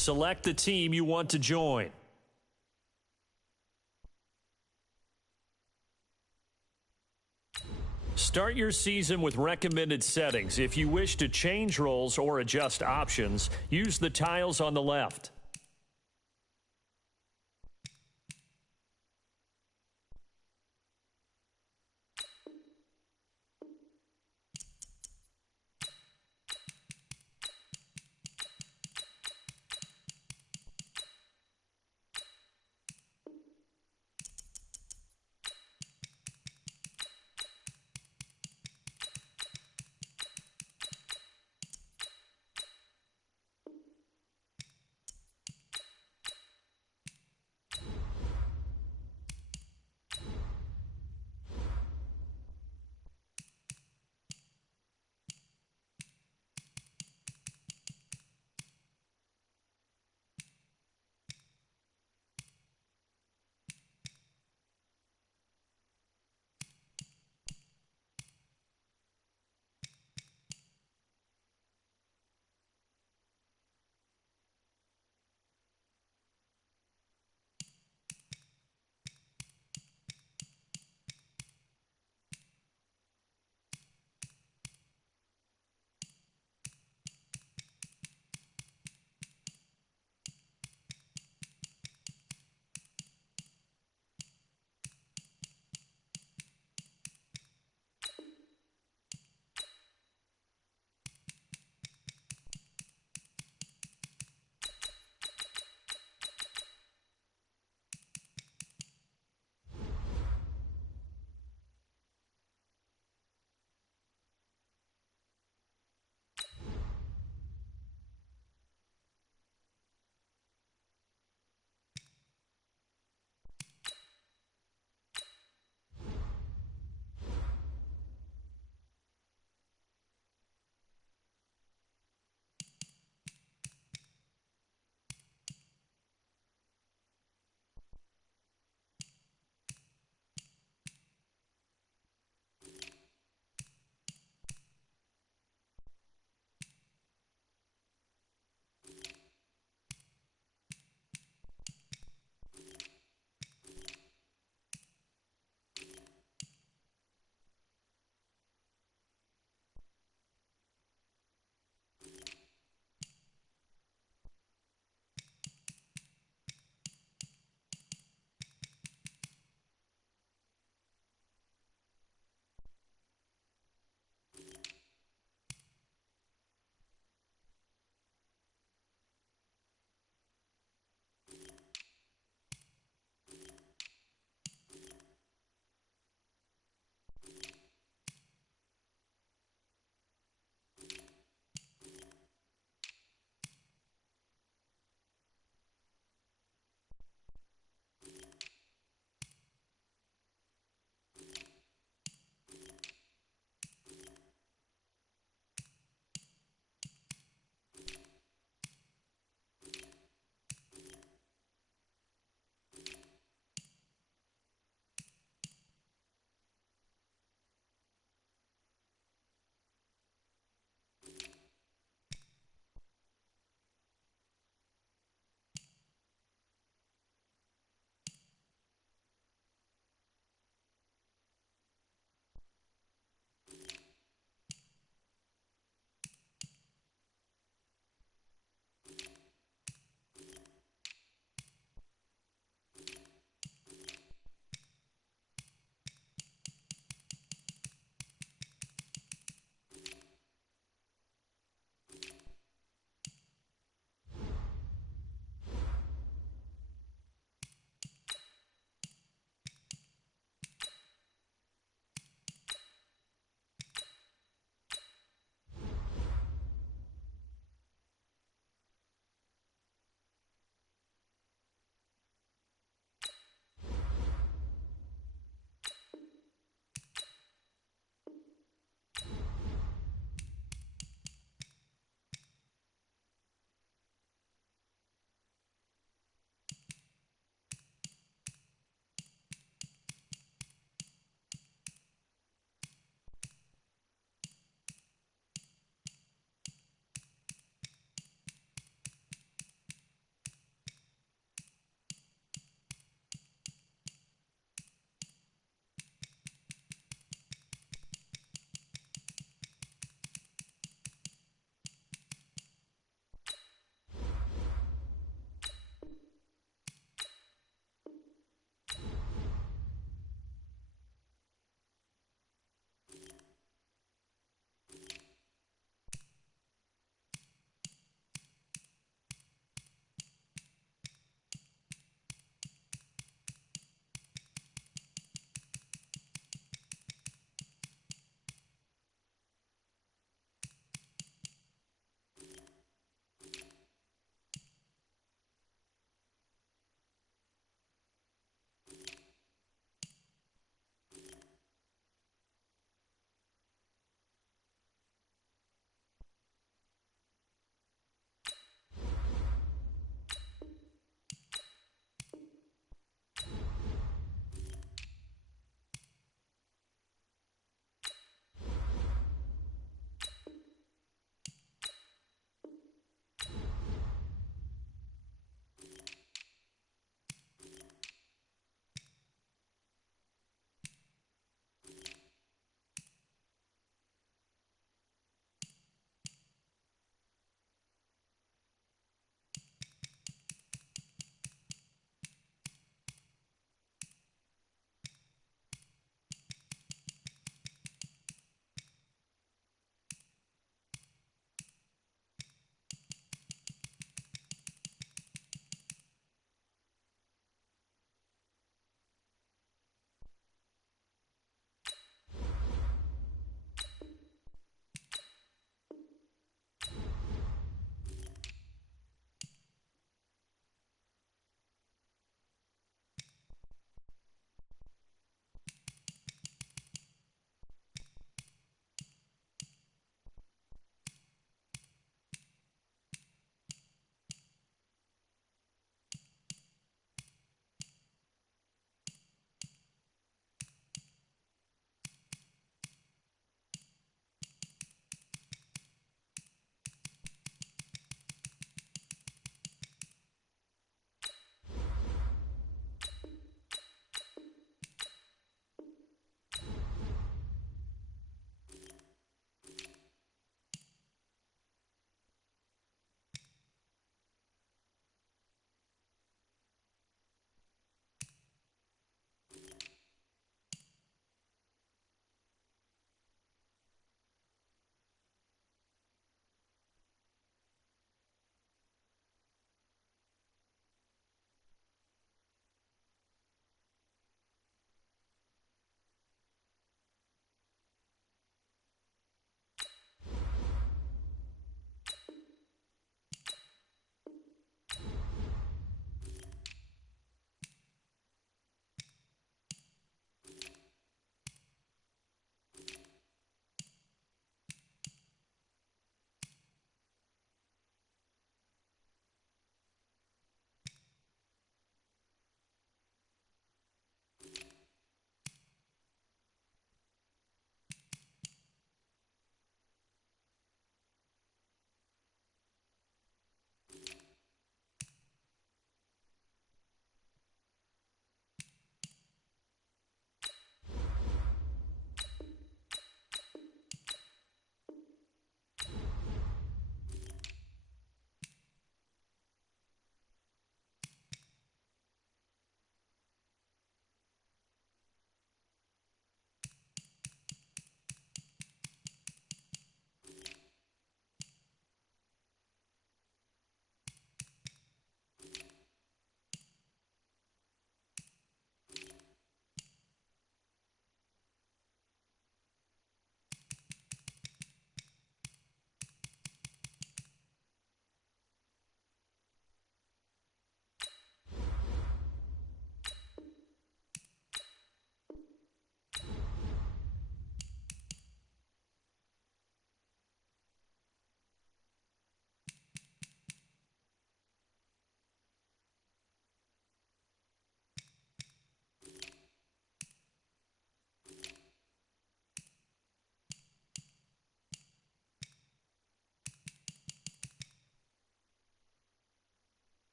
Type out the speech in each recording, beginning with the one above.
Select the team you want to join. Start your season with recommended settings. If you wish to change roles or adjust options, use the tiles on the left.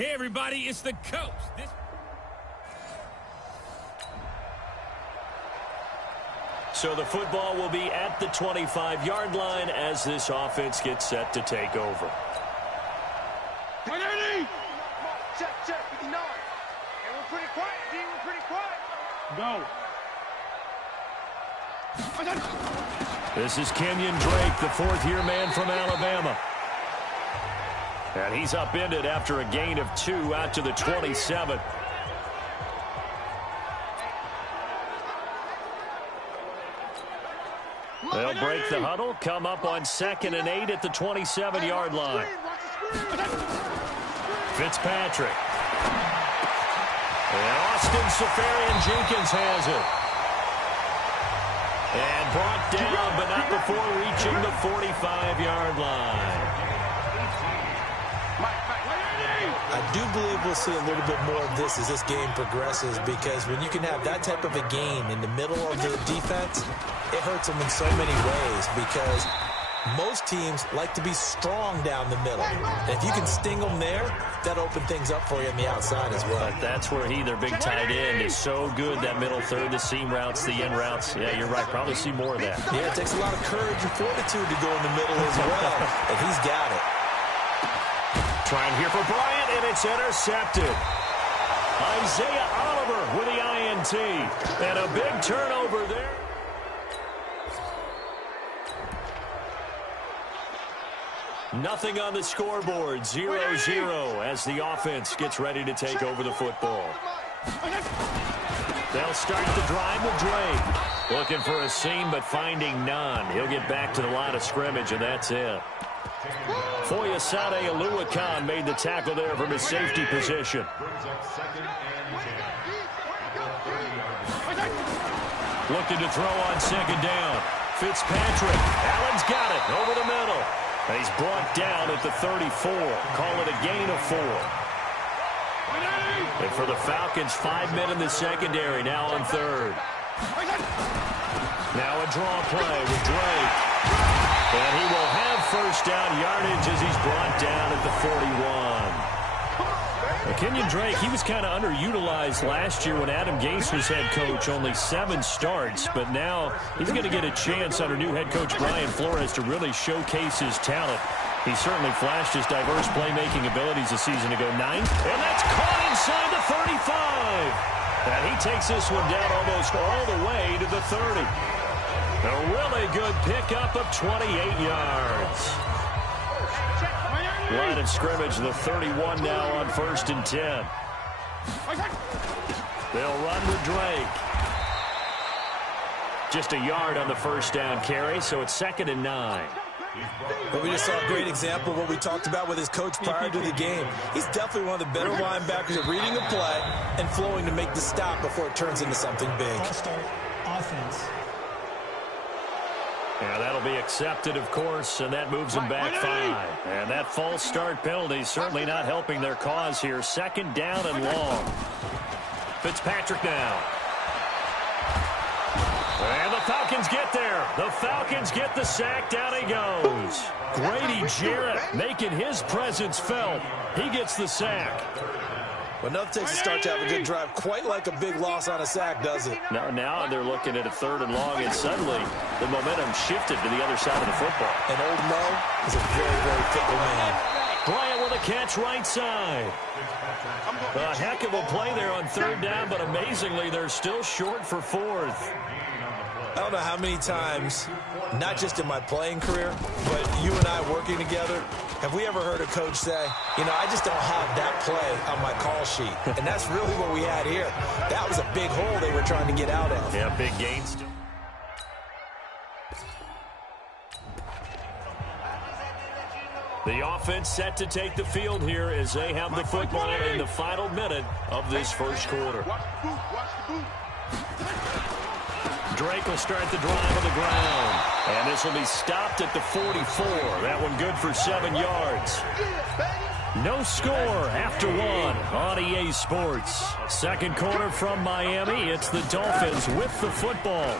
Hey, everybody, it's the coach. So the football will be at the 25-yard line as this offense gets set to take over. Check, 59. And we're pretty quiet, D. We're pretty quiet. Go. This is Kenyon Drake, the fourth-year man from Alabama. And he's upended after a gain of 2 out to the 27. They'll break the huddle, come up on 2nd and 8 at the 27-yard line. Fitzpatrick. And Austin Safarian-Jenkins has it. And brought down, but not before reaching the 45-yard line. I do believe we'll see a little bit more of this as this game progresses, because when you can have that type of a game in the middle of the defense, it hurts them in so many ways, because most teams like to be strong down the middle. And if you can sting them there, that open things up for you on the outside as well. But that's where their big tight end, is so good, that middle third, the seam routes, the in routes. Yeah, you're right. Probably see more of that. Yeah, it takes a lot of courage and fortitude to go in the middle as well, and he's got it. Trying here for Bryant, and it's intercepted. Isaiah Oliver with the INT. And a big turnover there. Nothing on the scoreboard, 0-0 as the offense gets ready to take over the football. They'll start the drive with Drake. Looking for a seam, but finding none. He'll get back to the line of scrimmage, and that's it. Foyesade Oluwakan made the tackle there from his safety position. Looking to throw on 2nd down. Fitzpatrick. Allen's got it over the middle. And he's brought down at the 34. Call it a gain of 4. And for the Falcons, 5 men in the secondary, now on 3rd. Now a draw play with Drake. And he will have first down yardage as he's brought down at the 41. Kenyon Drake, he was kind of underutilized last year when Adam Gase was head coach, only 7 starts. But now he's going to get a chance under new head coach Brian Flores to really showcase his talent. He certainly flashed his diverse playmaking abilities a season ago. 9th, and that's caught inside the 35. And he takes this one down almost all the way to the 30. A really good pickup of 28 yards. Line of scrimmage, the 31 now on 1st and 10. They'll run with Drake. Just a yard on the first down carry, so it's 2nd and 9. But we just saw a great example of what we talked about with his coach prior to the game. He's definitely one of the better linebackers at reading the play and flowing to make the stop before it turns into something big. Offense. Yeah, that'll be accepted, of course, and that moves them back 5. And that false start penalty certainly not helping their cause here. 2nd down and long. Fitzpatrick now. And the Falcons get there. The Falcons get the sack. Down he goes. Grady Jarrett making his presence felt. He gets the sack. But nothing takes a start to have a good drive quite like a big loss on a sack, does it? Now they're looking at a 3rd and long, and suddenly the momentum shifted to the other side of the football. And Old Mo is a very, very fickle man. Bryant with a catch right side. A heck of a play there on 3rd down, but amazingly, they're still short for 4th. I don't know how many times, not just in my playing career, but you and I working together, have we ever heard a coach say, you know, I just don't have that play on my call sheet. And that's really what we had here. That was a big hole they were trying to get out of. Yeah, big gains. The offense set to take the field here as they have the football in the final minute of this first quarter. Drake will start the drive on the ground. And this will be stopped at the 44. That one good for 7 yards. No score after 1 on EA Sports. Second quarter from Miami. It's the Dolphins with the football.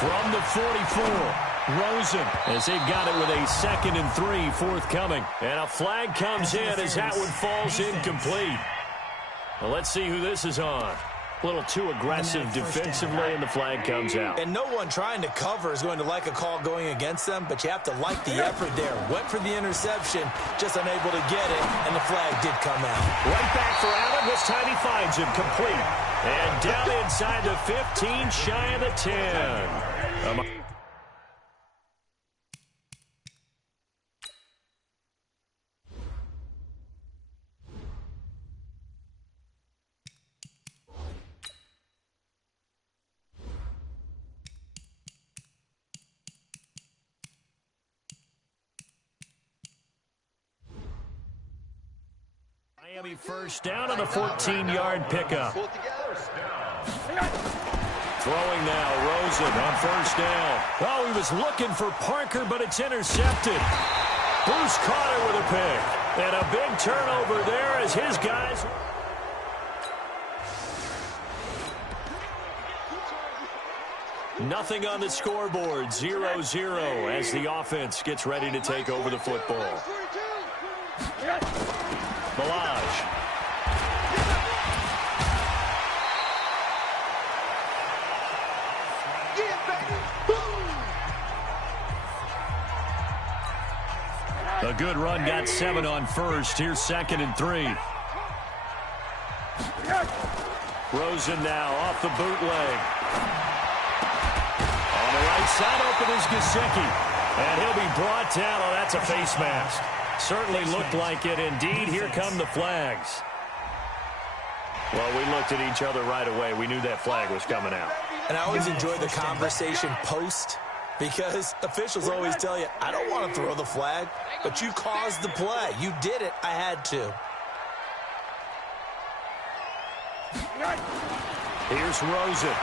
From the 44. Rosen, as they've got it with a 2nd and 3 forthcoming. And a flag comes in as that one falls incomplete. Well, let's see who this is on. A little too aggressive defensively, and the flag comes out. And no one trying to cover is going to like a call going against them, but you have to like the effort there. Went for the interception, just unable to get it, and the flag did come out. Right back for Allen. This time he finds him complete. And down inside the 15, shy of the 10. Miami first down on the 14-yard pickup. Throwing now, Rosen on first down. Oh, he was looking for Parker, but it's intercepted. Bruce caught it with a pick. And a big turnover there as his guys... Nothing on the scoreboard, 0-0 as the offense gets ready to take over the football. Balaj. A good run, got 7 on first. Here's 2nd and 3. Rosen now off the bootleg. On the right side, open is Gesicki. And he'll be brought down. Oh, that's a face mask. Certainly looked like it. Indeed, here come the flags. Well, we looked at each other right away. We knew that flag was coming out. And I always enjoy the conversation post, because officials always tell you, I don't want to throw the flag, but you caused the play. You did it. I had to. Here's Rosen.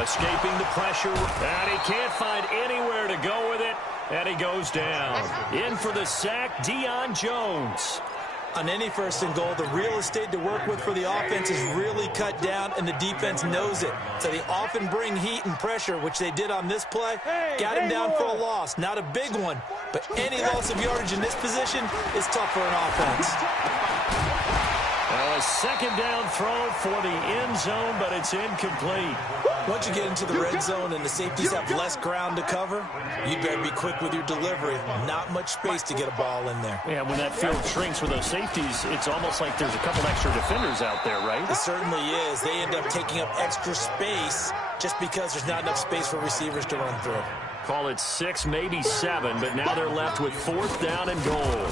Escaping the pressure. And he can't find anywhere to go with it. And he goes down. In for the sack, Deion Jones. On any 1st and goal, the real estate to work with for the offense is really cut down, and the defense knows it. So they often bring heat and pressure, which they did on this play. Got him down for a loss. Not a big one, but any loss of yardage in this position is tough for an offense. Well, a 2nd down throw for the end zone, but it's incomplete. Once you get into the red zone and the safeties have less ground to cover, you better be quick with your delivery. Not much space to get a ball in there. Yeah, when that field shrinks with those safeties, it's almost like there's a couple extra defenders out there, right? It certainly is. They end up taking up extra space just because there's not enough space for receivers to run through. Call it 6, maybe 7, but now they're left with 4th down and goal.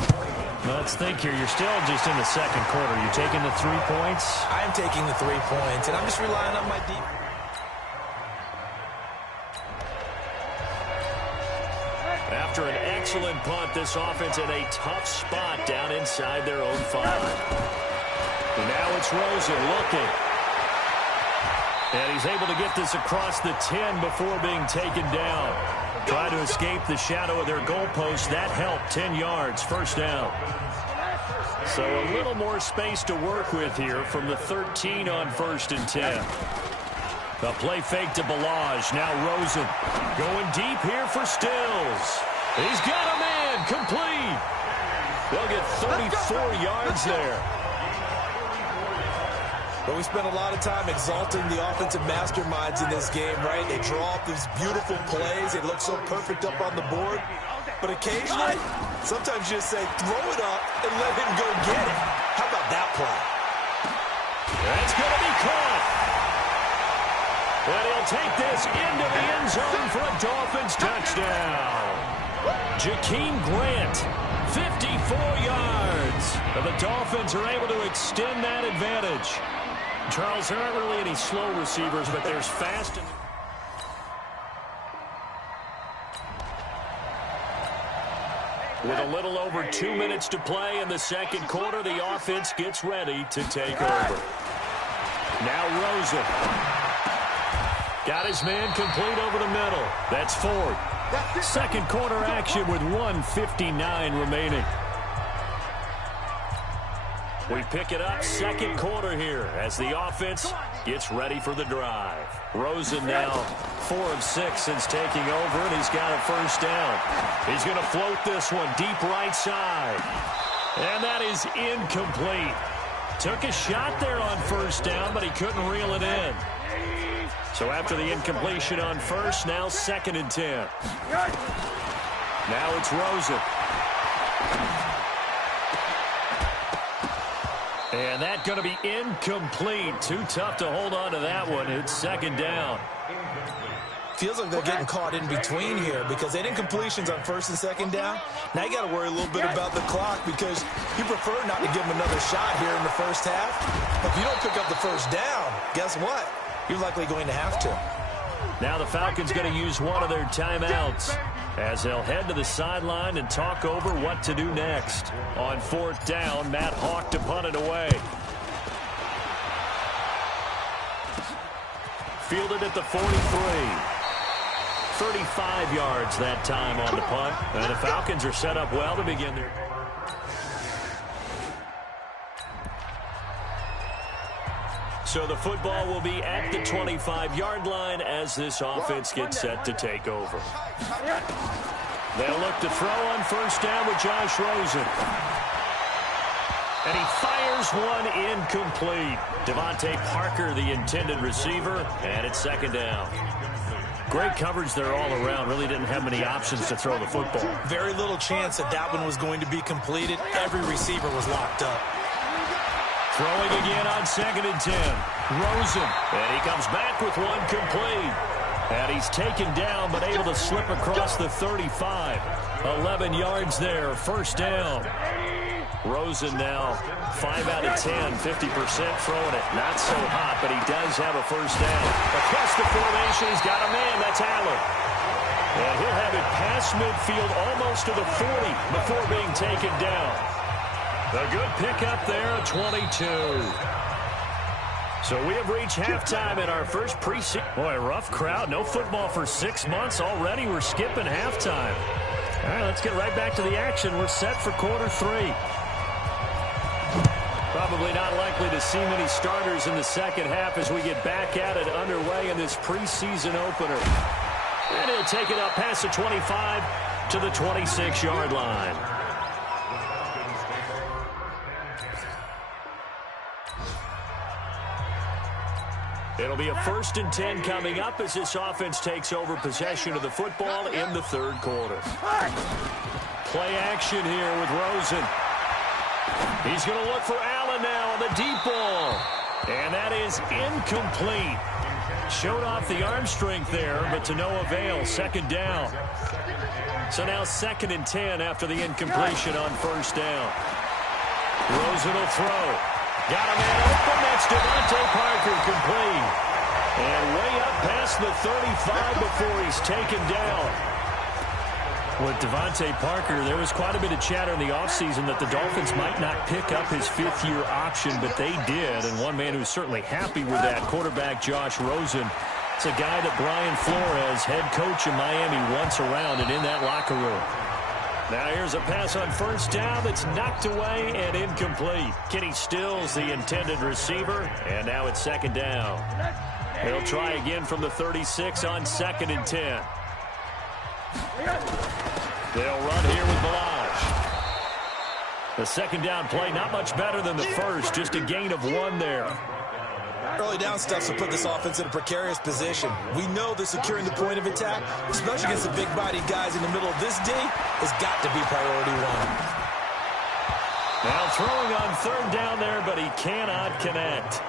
Let's think here. You're still just in the 2nd quarter. You taking the 3 points? I'm taking the 3 points, and I'm just relying on my deep. After an excellent punt, this offense in a tough spot down inside their own 5. And now it's Rosen looking. And he's able to get this across the 10 before being taken down. Try to escape the shadow of their goalpost. That helped. 10 yards, 1st down. So a little more space to work with here from the 13 on 1st and 10. The play fake to Balaj. Now Rosen going deep here for Stills. He's got a man complete. They'll get 34 yards there. But we spent a lot of time exalting the offensive masterminds in this game, right? They draw up these beautiful plays. They look so perfect up on the board. But occasionally, sometimes you just say, throw it up and let him go get it. How about that play? That's going to be caught. And he'll take this into the end zone for a Dolphins touchdown. Jakeem Grant, 54 yards. And the Dolphins are able to extend that advantage. Charles, there aren't really any slow receivers, but there's fast. With a little over 2 minutes to play in the 2nd quarter, the offense gets ready to take over. Now Rosen. Got his man complete over the middle. That's 4. 2nd quarter action with 1:59 remaining. We pick it up second quarter here as the offense gets ready for the drive. Rosen now 4 of 6 since taking over, and he's got a first down. He's going to float this one deep right side. And that is incomplete. Took a shot there on first down, but he couldn't reel it in. So after the incompletion on first, now 2nd and 10. Now it's Rosen. And that's going to be incomplete. Too tough to hold on to that one. It's 2nd down. Feels like they're getting caught in between here because they had incompletions on 1st and 2nd down. Now you got to worry a little bit about the clock because you prefer not to give them another shot here in the first half. If you don't pick up the first down, guess what? You're likely going to have to. Now the Falcons going to use one of their timeouts as they'll head to the sideline and talk over what to do next. On 4th down, Matt Hawk to punt it away. Fielded at the 43. 35 yards that time on the punt. And the Falcons are set up well to begin their... So the football will be at the 25-yard line as this offense gets set to take over. They'll look to throw on 1st down with Josh Rosen. And he fires one incomplete. Devontae Parker, the intended receiver, and it's 2nd down. Great coverage there all around. Really didn't have many options to throw the football. Very little chance that that one was going to be completed. Every receiver was locked up. Throwing again on 2nd and 10. Rosen. And he comes back with one complete. And he's taken down but able to slip across the 35. 11 yards there. 1st down. Rosen now 5 out of 10. 50% throwing it. Not so hot, but he does have a first down. Across the formation, he's got a man. That's Allen. And he'll have it past midfield almost to the 40 before being taken down. A good pickup there, 22. So we have reached halftime in our first preseason. Boy, rough crowd. No football for 6 months already. We're skipping halftime. All right, let's get right back to the action. We're set for quarter 3. Probably not likely to see many starters in the second half as we get back at it underway in this preseason opener. And he'll take it up past the 25 to the 26-yard line. It'll be a 1st and 10 coming up as this offense takes over possession of the football in the 3rd quarter. Play action here with Rosen. He's going to look for Allen now on the deep ball. And that is incomplete. Showed off the arm strength there, but to no avail. 2nd down. So now 2nd and 10 after the incompletion on 1st down. Rosen will throw. Got a man open. That's Devontae Parker complete. And way up past the 35 before he's taken down. With Devontae Parker, there was quite a bit of chatter in the offseason that the Dolphins might not pick up his 5th-year option, but they did. And one man who's certainly happy with that, quarterback Josh Rosen. It's a guy that Brian Flores, head coach of Miami, wants around and in that locker room. Now here's a pass on 1st down that's knocked away and incomplete. Kenny Stills, the intended receiver, and now it's 2nd down. They'll try again from the 36 on 2nd and 10. They'll run here with Balaj. The 2nd down play, not much better than the first, just a gain of 1 there. Early down stuff to put this offense in a precarious position. We know that securing the point of attack, especially against the big-bodied guys in the middle of this D, has got to be priority 1. Now throwing on 3rd down there, but he cannot connect.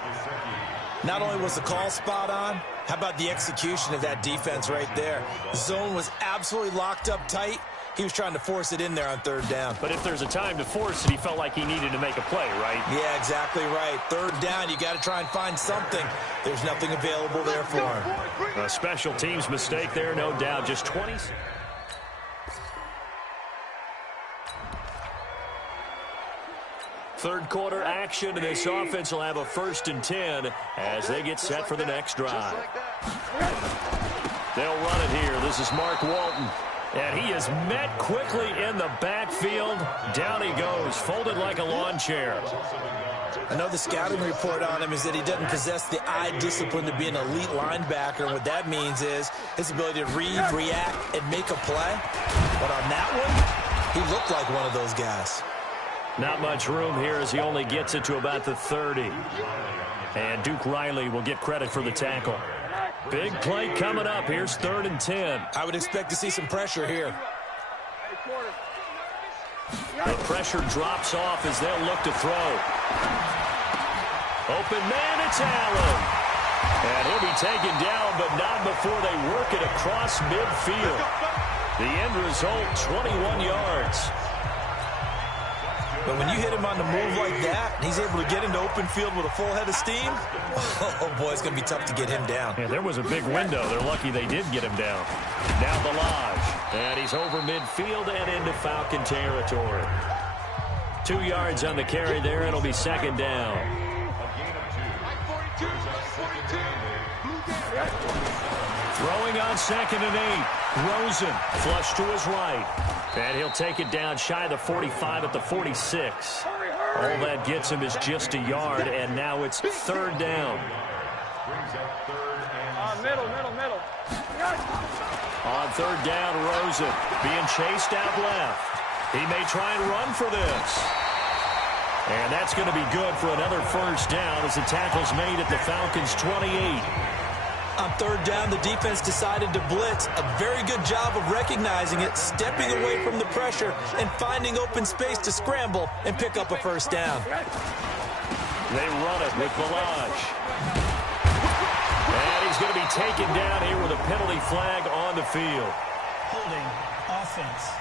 Not only was the call spot on, how about the execution of that defense right there? The zone was absolutely locked up tight. He was trying to force it in there on 3rd down. But if there's a time to force it, he felt like he needed to make a play, right? Yeah, exactly right. 3rd down, you got to try and find something. There's nothing available there for him. A special teams mistake there, no doubt. Just 20. Third quarter action, and this offense will have a 1st and 10 as they get set for the next drive. They'll run it here. This is Mark Walton. And he is met quickly in the backfield. Down he goes, folded like a lawn chair. I know the scouting report on him is that he doesn't possess the eye discipline to be an elite linebacker. And what that means is his ability to read, react, and make a play. But on that one, he looked like one of those guys. Not much room here as he only gets it to about the 30. And Duke Riley will get credit for the tackle. Big play coming up. Here's 3rd and 10. I would expect to see some pressure here. The pressure drops off as they'll look to throw. Open man, it's Allen. And he'll be taken down, but not before they work it across midfield. The end result, 21 yards. But when you hit him on the move like that, and he's able to get into open field with a full head of steam, oh boy, it's going to be tough to get him down. Yeah, there was a big window. They're lucky they did get him down. Now Balaj, and he's over midfield and into Falcon territory. 2 yards on the carry there. It'll be 2nd down. Throwing on 2nd and 8. Rosen, flush to his right. And he'll take it down shy of the 45 at the 46. All that gets him is just a yard, and now it's 3rd down. Middle. On 3rd down, Rosen being chased out left. He may try and run for this. And that's going to be good for another 1st down as the tackle's made at the Falcons' 28. On 3rd down, the defense decided to blitz. A very good job of recognizing it, stepping away from the pressure, and finding open space to scramble and pick up a 1st down. They run it with Balaj. And he's going to be taken down here with a penalty flag on the field. Holding offense.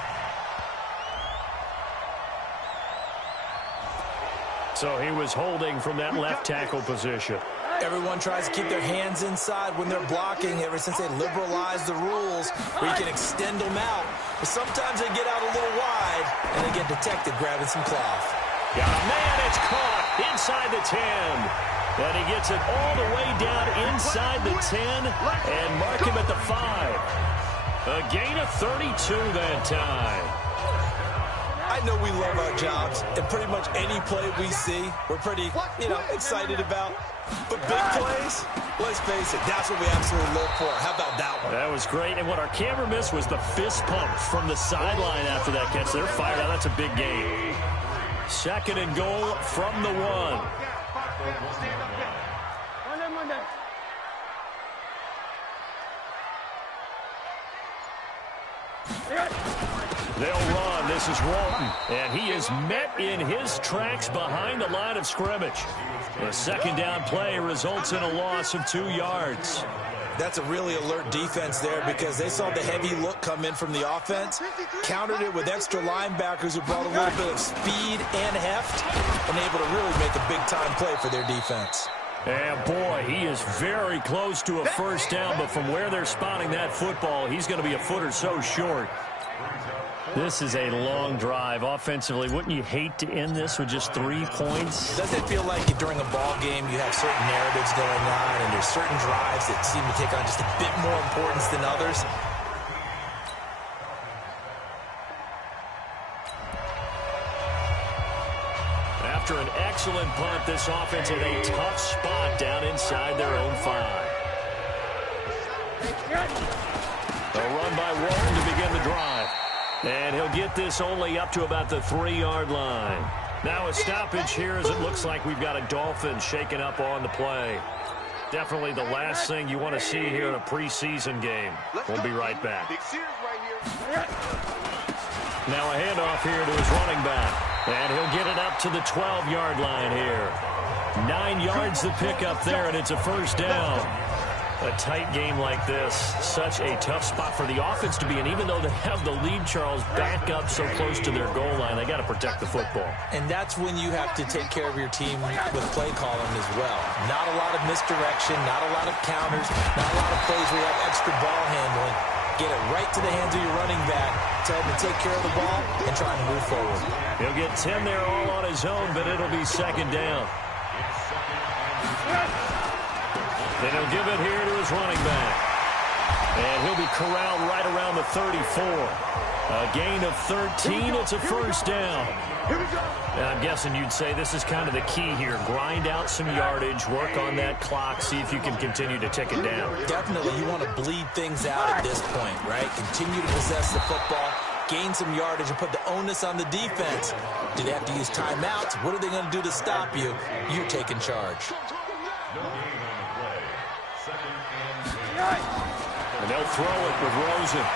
So he was holding from that left tackle position. Everyone tries to keep their hands inside when they're blocking ever since they liberalized the rules where you can extend them out. But sometimes they get out a little wide and they get detected grabbing some cloth. Got a man, it's caught inside the 10. And he gets it all the way down inside the 10 and mark him at the 5. A gain of 32 that time. I know we love our jobs, and pretty much any play we see, we're pretty, excited about. But big plays, let's face it, that's what we absolutely live for. How about that one? That was great, and what our camera missed was the fist pump from the sideline after that catch. They're fired out. That's a big game. 2nd and goal from the 1. They'll run. This is Walton. And he is met in his tracks behind the line of scrimmage. The 2nd down play results in a loss of 2 yards. That's a really alert defense there because they saw the heavy look come in from the offense, countered it with extra linebackers who brought a little bit of speed and heft, and able to really make a big-time play for their defense. And boy, he is very close to a 1st down, but from where they're spotting that football, he's going to be a foot or so short. This is a long drive. Offensively, wouldn't you hate to end this with just 3 points? Doesn't it feel like during a ball game you have certain narratives going on and there's certain drives that seem to take on just a bit more importance than others? After an excellent punt, this offense in a tough spot down inside their own 5. A run by Walton to begin the drive. And he'll get this only up to about the 3-yard line. Now a stoppage here as it looks like we've got a Dolphin shaken up on the play. Definitely the last thing you want to see here in a preseason game. We'll be right back. Now a handoff here to his running back. And he'll get it up to the 12-yard line here. 9 yards to pick up there, and it's a 1st down. A tight game like this, such a tough spot for the offense to be in. Even though they have the lead, Charles, back up so close to their goal line, they got to protect the football. And that's when you have to take care of your team with play calling as well. Not a lot of misdirection, not a lot of counters, not a lot of plays where you have extra ball handling. Get it right to the hands of your running back. Tell him to take care of the ball and try and move forward. He'll get 10 there all on his own, but it'll be 2nd down. Then he'll give it here to his running back. And he'll be corralled right around the 34. A gain of 13. It's a first down. And I'm guessing you'd say this is kind of the key here. Grind out some yardage, work on that clock, see if you can continue to tick it down. Definitely, you want to bleed things out at this point, right? Continue to possess the football, gain some yardage, and put the onus on the defense. Do they have to use timeouts? What are they going to do to stop you? You're taking charge. And they'll throw it with Rosen.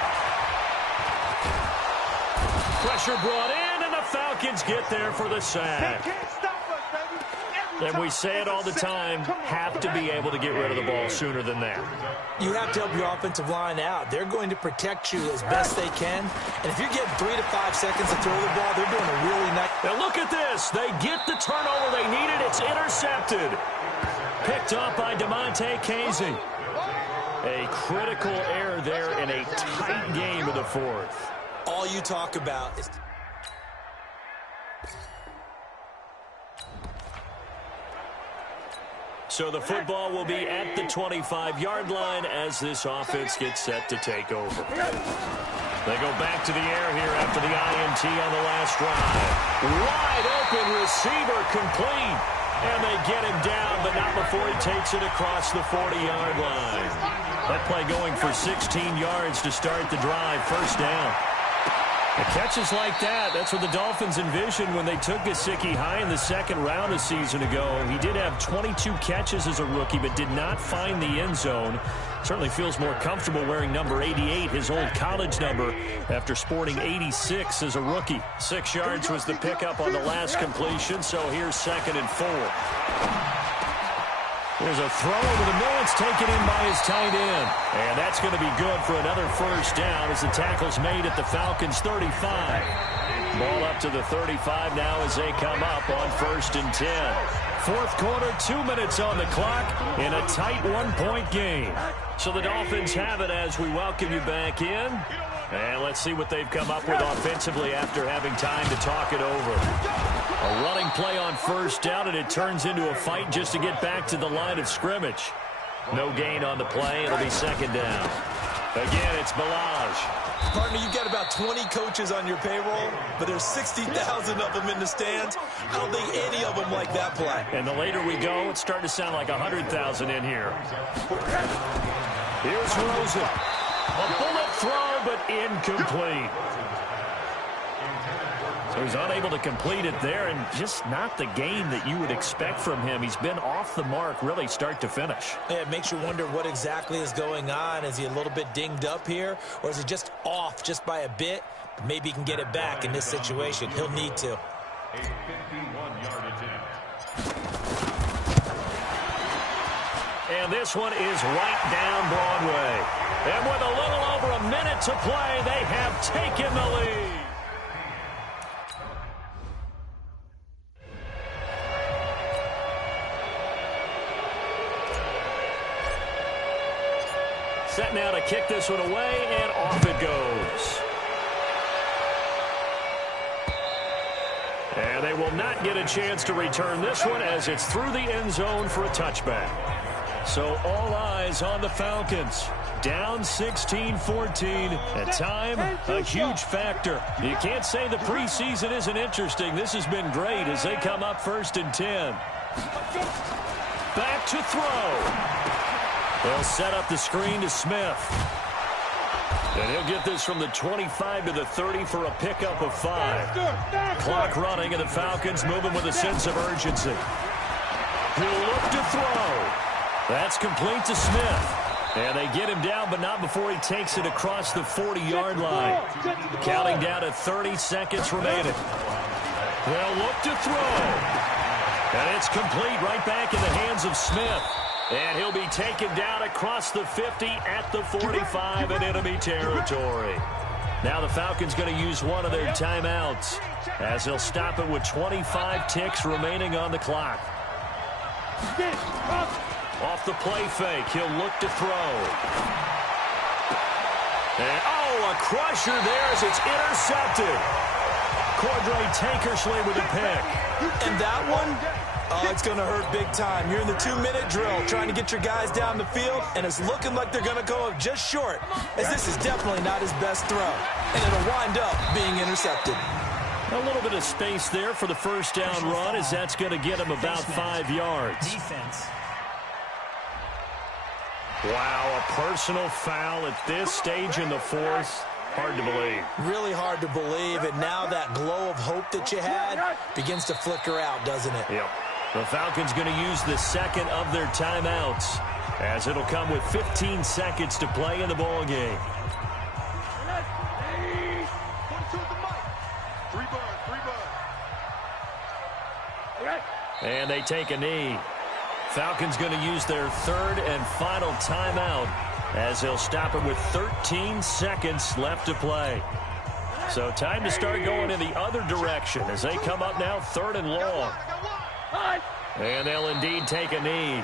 Pressure brought in, and the Falcons get there for the sack. And we say it all the time, have to be able to get rid of the ball sooner than that. You have to help your offensive line out. They're going to protect you as best they can. And if you're getting 3 to 5 seconds to throw the ball, they're doing a really nice... Now look at this. They get the turnover they needed. It's intercepted. Picked up by DeMonte Casey. A critical error there in a tight game of the fourth. All you talk about is... So the football will be at the 25-yard line as this offense gets set to take over. They go back to the air here after the INT on the last drive. Wide open receiver complete. And they get him down, but not before he takes it across the 40-yard line. That play going for 16 yards to start the drive. First down. The catches like that, that's what the Dolphins envisioned when they took Gesicki high in the second round a season ago. He did have 22 catches as a rookie, but did not find the end zone. Certainly feels more comfortable wearing number 88, his old college number, after sporting 86 as a rookie. 6 yards was the pickup on the last completion, so here's 2nd and 4. There's a throw over the middle. It's taken in by his tight end. And that's going to be good for another first down as the tackle's made at the Falcons' 35. Ball up to the 35 now as they come up on 1st and 10. Fourth quarter, 2 minutes on the clock in a tight one-point game. So the Dolphins have it as we welcome you back in. And let's see what they've come up with offensively after having time to talk it over. A running play on first down, and it turns into a fight just to get back to the line of scrimmage. No gain on the play. It'll be 2nd down. Again, it's Balaj. Partner, you've got about 20 coaches on your payroll, but there's 60,000 of them in the stands. I don't think any of them like that play. And the later we go, it's starting to sound like 100,000 in here. Here's Rosen. A bullet throw, but incomplete. So he's unable to complete it there, and just not the game that you would expect from him. He's been off the mark really start to finish. Yeah, it makes you wonder what exactly is going on. Is he a little bit dinged up here, or is he just off just by a bit? Maybe he can get it back in this situation. He'll need to. And this one is right down Broadway. And with a little over a minute to play, they have taken the lead. Set now to kick this one away, and off it goes. And they will not get a chance to return this one as it's through the end zone for a touchback. So all eyes on the Falcons. Down 16-14. At time, a huge factor. You can't say the preseason isn't interesting. This has been great as they come up 1st and 10. Back to throw. They'll set up the screen to Smith. And he'll get this from the 25 to the 30 for a pickup of 5. Clock running, and the Falcons moving with a sense of urgency. He'll look to throw. That's complete to Smith. And they get him down, but not before he takes it across the 40-yard line. Counting down to 30 seconds remaining. They'll look to throw. And it's complete right back in the hands of Smith. And he'll be taken down across the 50 at the 45 in enemy territory. Now the Falcons going to use one of their timeouts as they'll stop it with 25 ticks remaining on the clock. Off the play fake, he'll look to throw. And, oh, a crusher there as it's intercepted. Cordray Tankersley with a pick. And that one, Oh, it's going to hurt big time. You're in the 2-minute drill trying to get your guys down the field, and it's looking like they're going to go up just short, as this is definitely not his best throw, and it'll wind up being intercepted. A little bit of space there for the first down run, as that's going to get him about 5 yards. Defense. Wow, a personal foul at this stage in the fourth. Hard to believe. Really hard to believe, and now that glow of hope that you had begins to flicker out, doesn't it? Yep. The Falcons going to use the second of their timeouts, as it'll come with 15 seconds to play in the ball game. And they take a knee. Falcons going to use their third and final timeout, as they'll stop it with 13 seconds left to play. So time to start going in the other direction as they come up now 3rd and long. And they'll indeed take a knee.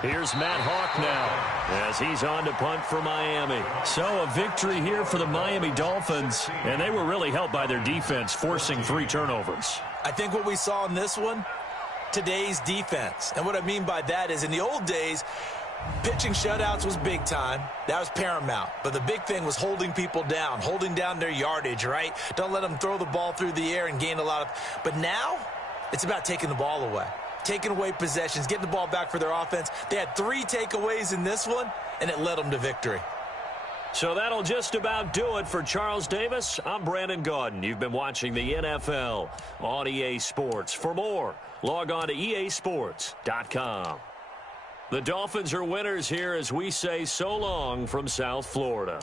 Here's Matt Hawk now as he's on to punt for Miami. So a victory here for the Miami Dolphins, and they were really helped by their defense, forcing 3 turnovers. I think what we saw in this one, today's defense. And what I mean by that is in the old days, pitching shutouts was big time. That was paramount. But the big thing was holding people down, holding down their yardage, right? Don't let them throw the ball through the air and gain a lot of... But now, it's about taking the ball away. Taking away possessions, getting the ball back for their offense. They had 3 takeaways in this one, and it led them to victory. So that'll just about do it for Charles Davis. I'm Brandon Gaudin. You've been watching the NFL on EA Sports. For more, log on to easports.com. The Dolphins are winners here as we say so long from South Florida.